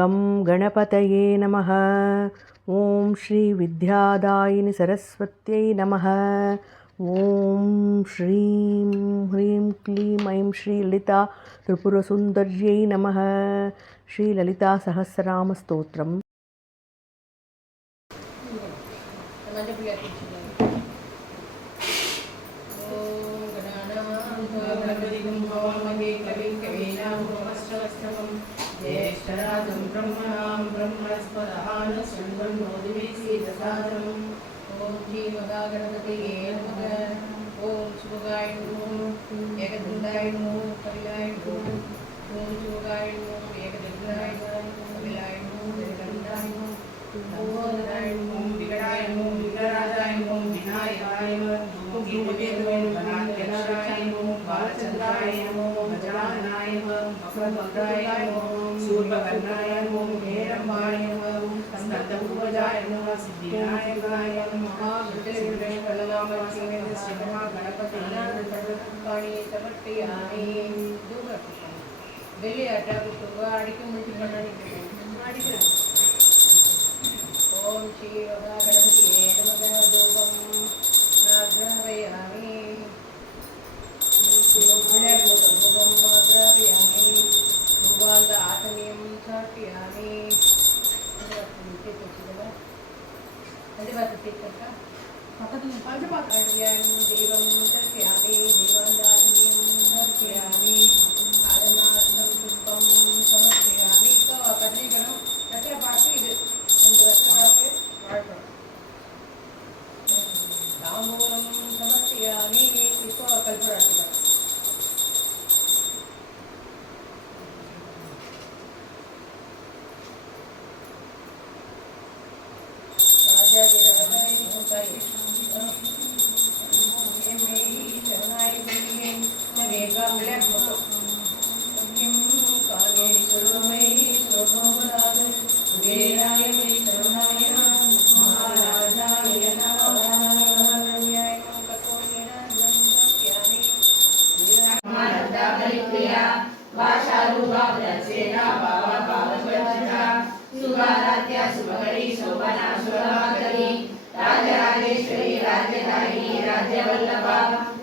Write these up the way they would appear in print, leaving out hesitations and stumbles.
गं गणपतये नमः। ॐ श्री विद्यादायिनि सरस्वत्यै नमः। ॐ श्रीं ह्रीं क्लीं ऐं श्रीललिता त्रिपुरसुन्दर्यै नमः। श्रीललितासहस्रनामस्तोत्रम्। ज्येष्ठराजं ब्रह्मणां ब्रह्मणस्पदहान शृण्वन्नोदिभिः ॐ श्री महागणपतये नमः। ॐ शिवगाय नमः। एकदन्ताय नमः। कपिलाय नमः। ॐ शिवगाय नमः। एकदन्ताय नमः। कपिलाय नमः। एकदन्ताय नमः। नमोदराय नमः। विकटाय नमः। विघ्नराजाय नमः। विनायकाय नमः। गणाध्यक्षाय नमः। बालचन्द्राय नमः। गजाननाय नमः। मकरध्वजाय नमः। सूर्यवर्णाय नमः। हेरम्बाय नमः। स्कन्दपूर्वजाय नमः। सिद्धिविनायकाय नमः। गणपति समर्पयामि। வெளியே அட்டாக்கு அடிக்க முடிச்சு அடிக்கிறேன். ஓம் ஸ்ரீ மகா கணபதியே நமக. தூபம் ஆக்ராபயாமி. தூபம் ஆக்ராபயாமி. தூபாந்த ஆசமியம் சாப்பியாமி. அது பார்த்து दीपं दर्शयामि। दीपान्दासनीं दर्शयामि। आदमार्थं पुष्पं समर्पयामि. कदलीगणं रक्षा पार्टी இது ரெண்டு வருஷத்துக்கு வாழ்க்கணும். தாம்பூலம் சமர்ப்பயாமி. இப்போ கல்பராட்டுகள் ராஜா வீரவதாய் முத்தாய் राजराजेश्वरी राज्यदायिनी राज्यवल्लभा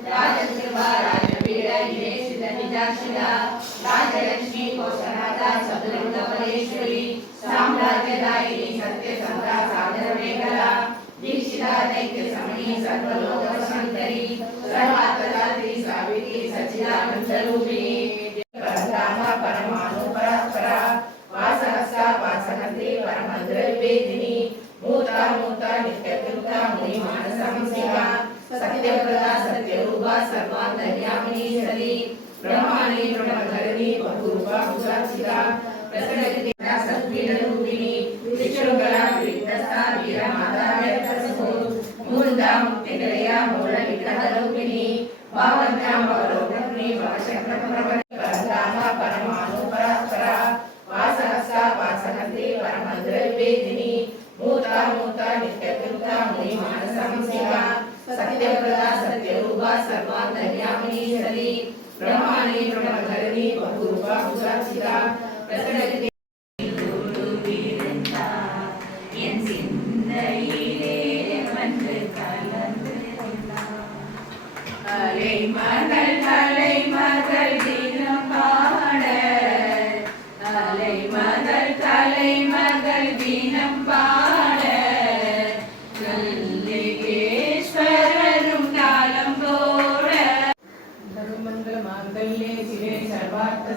राजकृपा राजपीड निवेशित निजाक्षिता राजलक्ष्मी कोशनाथा सदुर्गपरेश्वरी साम्राज्यदायिनी सत्यसन्धा सागरमेखला दीक्षिता दैत्य समनी सर्वलोकवसन्तरी सर्वात्मदात्री सावित्री सच्चिदानन्दरूपिणी परधाम परमाणु परात्परा वासहस्ता वासहस्त्री परमद्रव्येदिनी मूता मूता नित्यकृता मुनि मानसंसिका सत्यप्रदा सत्यरूपा सर्वान्तर्यामिनीश्वरी ब्रह्माणी ब्रह्मधरणी बहुरूपा उदासिता प्रसन्नचित्ता सद्गुणरूपिणी विष्णुकला विघ्नस्था वीरमाता व्यक्तसु मूलदा मुक्तिकलया मूलविग्रहरूपिणी भावन्ता भवरोगग्नि भवशक्रप्रभवति परधाम परमाणु परात्परा वासहस्ता वासहस्त्री परमद्रव्येदिनी मूता मूता नित्यकृता मुनि मानसंसिका सत्यप्रदा सत्यरूपा सर्वान्तर्यामिनीश्वरी ब्रह्माणी ब्रह्मधरणी बहुरूपा उदासिता प्रसन्नचित्ता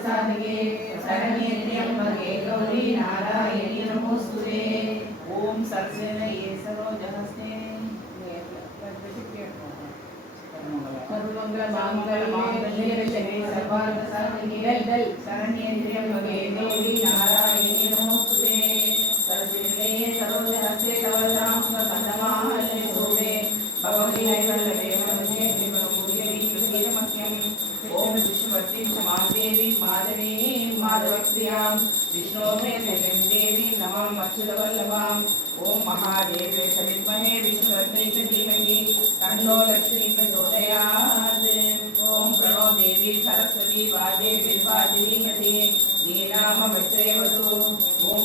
साधके शरण्ये त्र्यंबके गौरी नारायणी नमोस्तुते। ओम सरस्वती सरोजहस्ते सर्वमंगल मांगल्ये शिवे सर्वार्थ साधके शरण्ये त्र्यंबके गौरी नारायणी नमोस्तुते। सरस्वती सरोजहस्ते कवचां कन्दमाहल्ये शोभे भगवती नैवल्लभे वन्दे विभूतिः कृष्णमख्यम्। ओम विष्णुवती समादेवी माधवी माधवप्रियां विष्णु में देवी नमः अच्युतवल्लभां। ओम महादेवे सविद्महे विष्णुवत्यै च धीमहि तन्नो लक्ष्मी प्रचोदयात्। ओम प्रणो देवी सरस्वती वाजे विद्वादिनीमति नीनाम वज्रेवतु। ओम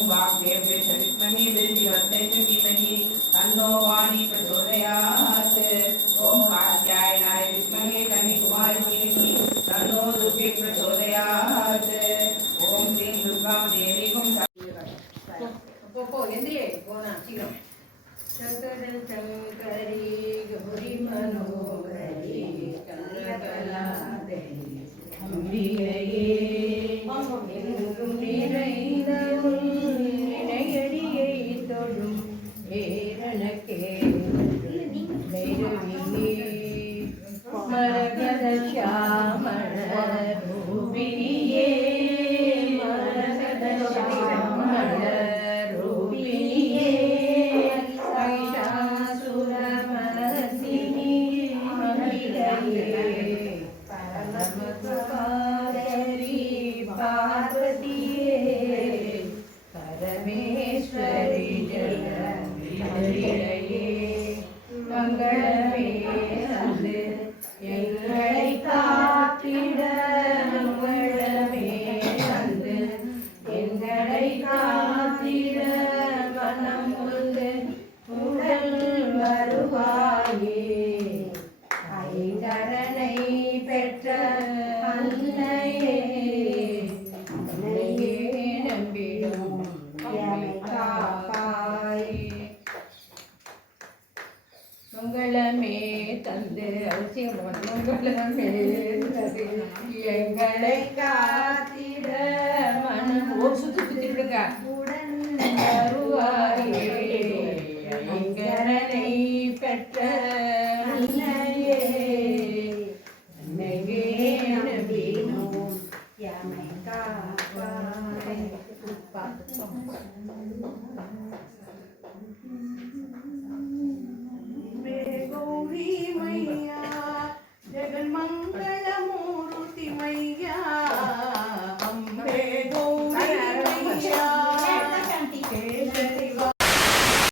வாமதேவிகும் போ எந்திரியே போனா சீக்கிரம் சங்கர சங்கரி கௌரி மனோகரி கனகலாதரி அம்பிகையே எங்கும் நிறைந்த இணையடியை தொழும் ஏரணக்கே பைரவியே மரகத ஷியாமள ரூபிணியே மரகத ஷியாமள ரூபிணியே மகிஷாசுரமர்தினி மகிழையே பரமகுமாரி பார்வதியே பரமேஸ்வரி ஜெய மங்களமே வந்து எங்களை காத்திட மங்களமே வந்து எங்களை காத்திட மனம் வந்து உடல் வருவாயே ஐங்கரனை பெற்ற அன்னையே அன்னையே நம்பிடும் எமை காப்பாயே மங்களமே தந்து அவசியம் மங்களமே தந்து எங்களை காத்திட மனம் சுத்தி விடுங்க உடன் வருவாயே